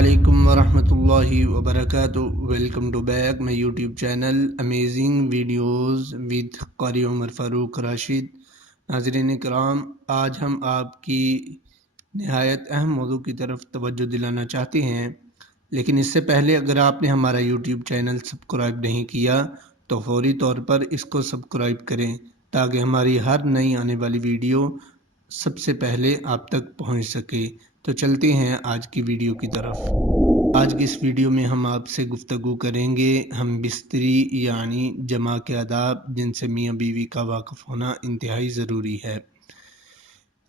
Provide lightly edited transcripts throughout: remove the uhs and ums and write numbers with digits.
अस्सलामुअलैकुम वरहमतुल्लाहि वबरकातुहू। Welcome to back my YouTube channel amazing videos with Qari Umar Farooq Rashid. नाज़रीन कराम, आज हम आपकी नहायत अहम मौजू की तरफ तवज्जो दिलाना चाहते हैं, लेकिन इससे पहले अगर आपने हमारा यूट्यूब चैनल सब्सक्राइब नहीं किया तो फौरी तौर पर इसको सब्सक्राइब करें ताकि हमारी हर नई आने वाली वीडियो सबसे पहले आप तक पहुंच सके। तो चलते हैं आज की वीडियो की तरफ। आज की इस वीडियो में हम आपसे गुफ्तगू करेंगे हम बिस्तरी यानी जमा के आदाब जिनसे मियाँ बीवी का वाक़िफ़ होना इंतहाई ज़रूरी है।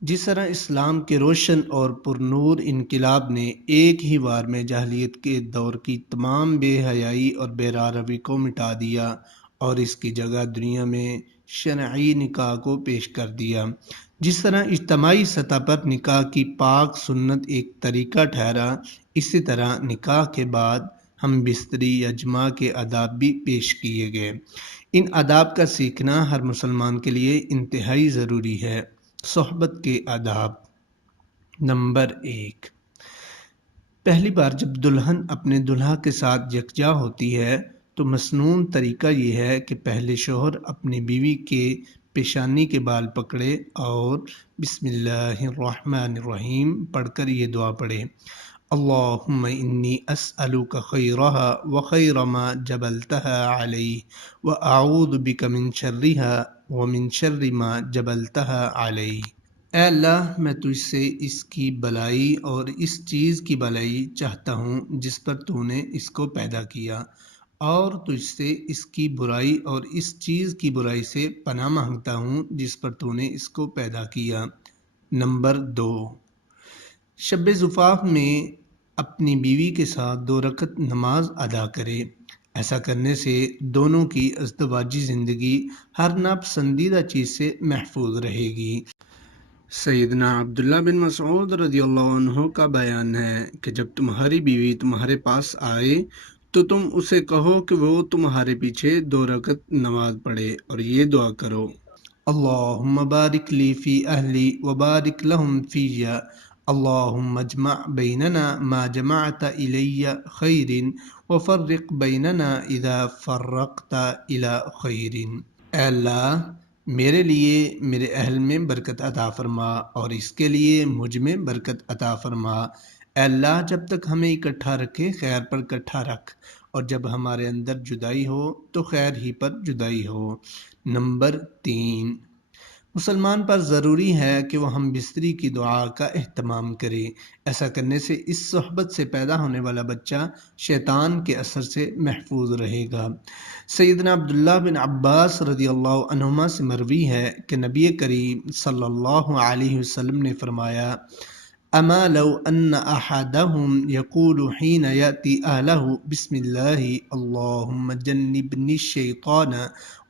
जिस तरह इस्लाम के रोशन और पुरनूर इनकलाब ने एक ही बार में जाहिलियत के दौर की तमाम बेहयाई और बेरारवी को मिटा दिया और इसकी जगह दुनिया में शरई निकाह को पेश कर दिया, जिस तरह इज्तमाई सतह पर निकाह की पाक सुन्नत एक तरीका ठहरा, इसी तरह निकाह के बाद हम बिस्तरी या जमा के आदाब भी पेश किए गए। इन आदाब का सीखना हर मुसलमान के लिए इंतहाई ज़रूरी है। सोहबत के आदाब। नंबर 1, पहली बार जब दुल्हन अपने दुल्हा के साथ यकजा होती है तो मसनून तरीका ये है कि पहले शोहर अपनी बीवी के पेशानी के बाल पकड़े और बिस्मिल्लाहिर्रहमानिर्रहीम पढ़कर ये दुआ पढ़े, अल्लाहुम्मा इन्नी अस्अलुका खैरहा व खैर मा जबलतहा अलैहि व अऊदु बिका मिन शर्रिहा व मिन शर्रि मा जबलतहा अलैहि। ऐ अल्लाह, मैं तुझसे इसकी भलाई और इस चीज़ की भलाई चाहता हूँ जिस पर तूने इसको पैदा किया, और तुझसे इसकी बुराई और इस चीज़ की बुराई से पनाह मांगता हूँ जिस पर तूने इसको पैदा किया। नंबर 2, शब ज़ुफ़ाफ़ में अपनी बीवी के साथ 2 रकत नमाज अदा करे। ऐसा करने से दोनों की अज़दवाजी ज़िंदगी हर नापसंदीदा चीज़ से महफूज रहेगी। सैयदना अब्दुल्ला बिन मसऊद रज़ियल्लाहु अन्हु का बयान है कि जब तुम्हारी बीवी तुम्हारे पास आए तो तुम उसे कहो कि वो तुम्हारे पीछे 2 रकत नमाज पढ़े और ये दुआ करो, अल्लाहुम्मा बारिक ली फ़ी अहली व बारिक लहुम फ़िय्या, अल्लाहुम्मा अजमा बैनना मा जमाअता इलैया खैरिन व फ़र्रिक़ बैनना इज़ा फ़र्रक़ता इला खैरिन। ऐ अल्लाह, मेरे लिए मेरे अहल में बरकत अता फरमा और इसके लिए मुझ में बरकत अता फरमा। ऐ अल्लाह, जब तक हमें इकट्ठा रखे खैर पर इकट्ठा रख, और जब हमारे अंदर जुदाई हो तो खैर ही पर जुदाई हो। नंबर 3, मुसलमान पर ज़रूरी है कि वह हम बिस्तरी की दुआ का एहतमाम करे। ऐसा करने से इस सोहबत से पैदा होने वाला बच्चा शैतान के असर से महफूज रहेगा। सैयदना अब्दुल्ला बिन अब्बास रज़ियल्लाहु अन्हुमा से मरवी है कि नबी करीम सल्लल्लाहु अलैहि वसल्लम ने फरमाया, अमा लौ अन्न अहदहुम यक़ूलु हीन याती अहलहु बिस्मिल्लाहि अल्लाहुम्मा जन्निबनी शैतान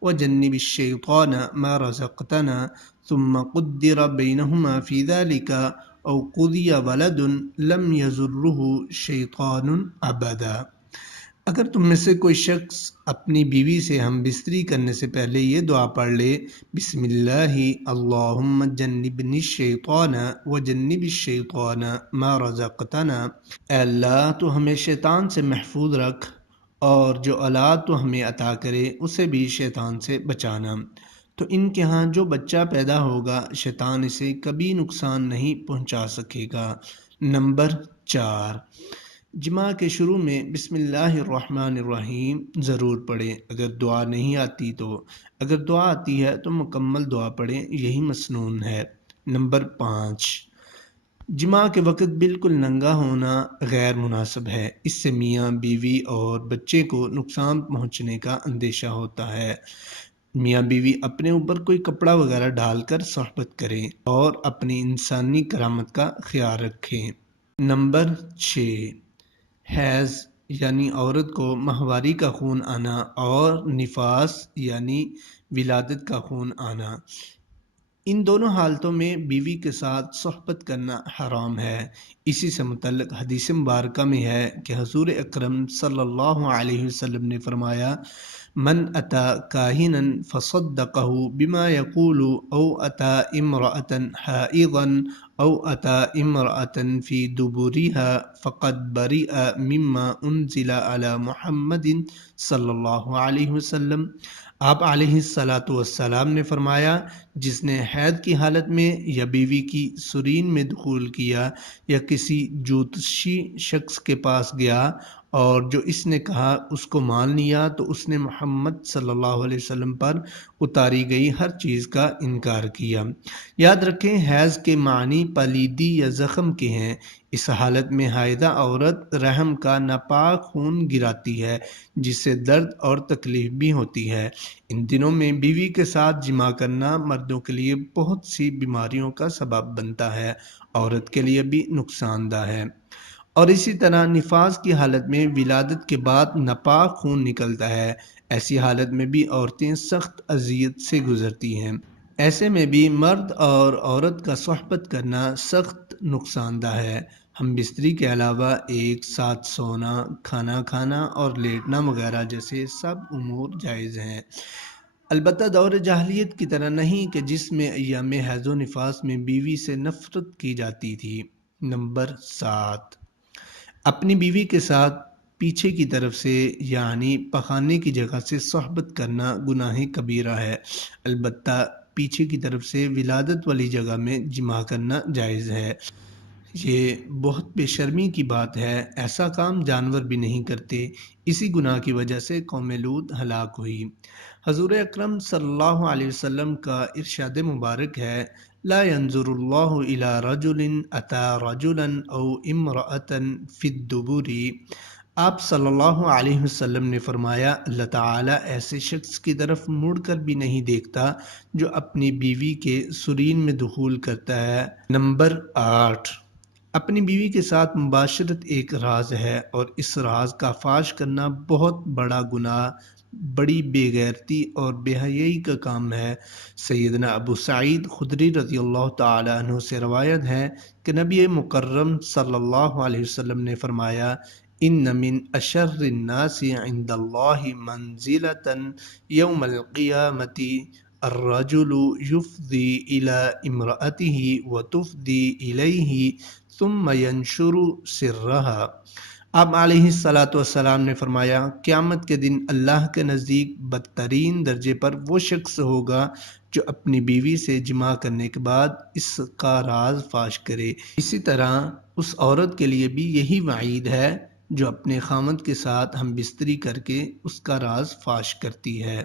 व जन्निबिश शैतान मा रज़क़तना सुम्मा क़ुद्दिर बैनहुमा फ़ी ज़ालिका औ क़ुदिया वलदुन लम यज़ुर्रुहु शैतानुन अबदा। अगर तुम में से कोई शख्स अपनी बीवी से हम बिस्तरी करने से पहले ये दुआ पढ़ ले, बिस्मिल्लाहि अल्लाहुम्मा जन्निबनी शैतान व जन्निबिश शैतान मा रज़क़तना, ऐ अल्लाह तू हमें शैतान से महफूज रख और जो औलाद तो हमें अता करे उसे भी शैतान से बचाना, तो इनके यहाँ जो बच्चा पैदा होगा शैतान इसे कभी नुकसान नहीं पहुँचा सकेगा। नंबर 4, जमा के शुरू में बिस्मिल्लाहिर्रहमानिर्रहीम ज़रूर पढ़ें अगर दुआ नहीं आती तो। अगर दुआ आती है तो मुकम्मल दुआ पढ़ें, यही मसनून है। नंबर 5, जमा के वक़्त बिल्कुल नंगा होना गैर मुनासिब है। इससे मियाँ बीवी और बच्चे को नुकसान पहुँचने का अंदेशा होता है। मियाँ बीवी अपने ऊपर कोई कपड़ा वगैरह डालकर सोहबत करें और अपनी इंसानी करामत का ख्याल रखें। नंबर 6, हैज़ यानी औरत को माहवारी का खून आना और निफास यानी विलादत का खून आना, इन दोनों हालतों में बीवी के साथ सोहबत करना हराम है। इसी से मुतल्लिक़ हदीस मुबारका में है कि हुज़ूर अकरम सल्लल्लाहु अलैहि वसल्लम ने फरमाया, من اتا کاہنا فصدقہ بما یقول او اتا امرأة حائضا او اتا امرأة فی دبرها فقد برئ مما انزل علی محمد صلی اللہ علیہ وسلم۔ آپ علیہ الصلاۃ والسلام نے فرمایا، جس نے حید کی حالت میں یا بیوی کی سرین میں دخول کیا یا کسی جوتشی شخص کے پاس گیا اور جو اس نے کہا اس کو مان لیا تو اس نے محمد صلی اللہ علیہ وسلم پر اتاری گئی ہر چیز کا انکار کیا۔ یاد رکھیں، حیض کے معنی پلیدی یا زخم کے ہیں۔ اس حالت میں حائضہ عورت رحم کا ناپاک خون گراتی ہے جس سے درد اور تکلیف بھی ہوتی ہے۔ ان دنوں میں بیوی کے ساتھ جماع کرنا مردوں کے لیے بہت سی بیماریوں کا سبب بنتا ہے، عورت کے لیے بھی نقصان دہ ہے۔ اور اسی طرح نفاس کی حالت میں ولادت کے بعد ناپاک خون نکلتا ہے۔ ایسی حالت میں بھی عورتیں سخت اذیت سے گزرتی ہیں۔ ایسے میں بھی مرد اور عورت کا صحبت کرنا سخت نقصان دہ ہے۔ ہم بستری کے علاوہ ایک ساتھ سونا، کھانا کھانا اور لیٹنا وغیرہ جیسے سب امور جائز ہیں، البتہ دور جاہلیت کی طرح نہیں کہ جس میں ایام حیض و نفاس میں بیوی سے نفرت کی جاتی تھی۔ نمبر 7، اپنی بیوی کے ساتھ پیچھے کی طرف سے یعنی پخانے کی جگہ سے صحبت کرنا گناہ کبیرہ ہے، البتہ پیچھے کی طرف سے ولادت والی جگہ میں جماع کرنا جائز ہے۔ یہ بہت بے شرمی کی بات ہے، ایسا کام جانور بھی نہیں کرتے۔ اسی گناہ کی وجہ سے قوم لوط ہلاک ہوئی۔ حضور اکرم صلی اللہ علیہ وسلم کا ارشاد مبارک ہے، لا ينظر اللہ الى رجل اتی رجلا او امرأة فی الدبر۔ آپ صلی اللہ علیہ وسلم نے فرمایا، اللہ تعالیٰ ایسے شخص کی طرف مڑ کر بھی نہیں دیکھتا جو اپنی بیوی کے سرین میں دخول کرتا ہے۔ نمبر 8، اپنی بیوی کے ساتھ مباشرت ایک راز ہے اور اس راز کا فاش کرنا بہت بڑا گناہ، بڑی بے غیرتی اور بے حیائی کا کام ہے۔ سیدنا ابو سعید خدری رضی اللہ تعالی عنہ سے روایت ہے کہ نبی مکرم صلی اللہ علیہ وسلم نے فرمایا، ان من اشر الناس عند اللہ منزلۃ یوم القیامۃ الرجل یفضی الی امرأته وتفضی الیہ ثم ینشر سرها۔ آپ علیہ الصلاۃ والسلام نے فرمایا، قیامت کے دن اللہ کے نزدیک بدترین درجے پر وہ شخص ہوگا جو اپنی بیوی سے جماع کرنے کے بعد اس کا راز فاش کرے۔ اسی طرح اس عورت کے لیے بھی یہی وعید ہے جو اپنے خاوند کے ساتھ ہم بستری کر کے اس کا راز فاش کرتی ہے۔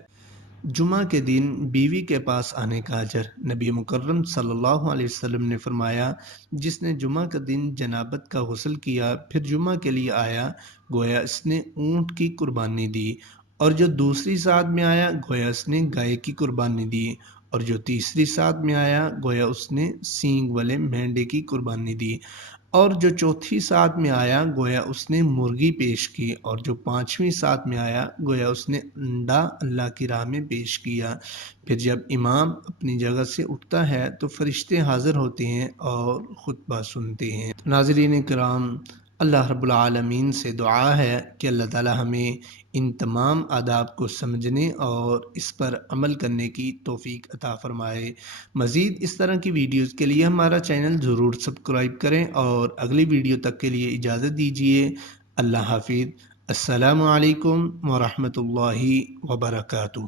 جمعہ کے دن بیوی کے پاس آنے کا اجر، نبی مکرم صلی اللہ علیہ وسلم نے فرمایا، جس نے جمعہ کا دن جنابت کا غسل کیا پھر جمعہ کے لیے آیا گویا اس نے اونٹ کی قربانی دی، اور جو دوسری ساتھ میں آیا گویا اس نے گائے کی قربانی دی، اور جو تیسری ساتھ میں آیا گویا اس نے سینگ والے مینڈے کی قربانی دی، اور جو چوتھی ساتھ میں آیا گویا اس نے مرغی پیش کی، اور جو پانچویں ساتھ میں آیا گویا اس نے انڈا اللہ کی راہ میں پیش کیا۔ پھر جب امام اپنی جگہ سے اٹھتا ہے تو فرشتے حاضر ہوتے ہیں اور خطبہ سنتے ہیں۔ ناظرین کرام، اللہ رب العالمین سے دعا ہے کہ اللہ تعالی ہمیں ان تمام آداب کو سمجھنے اور اس پر عمل کرنے کی توفیق عطا فرمائے۔ مزید اس طرح کی ویڈیوز کے لیے ہمارا چینل ضرور سبسکرائب کریں اور اگلی ویڈیو تک کے لیے اجازت دیجیے۔ اللہ حافظ۔ السلام علیکم ورحمۃ اللہ وبرکاتہ۔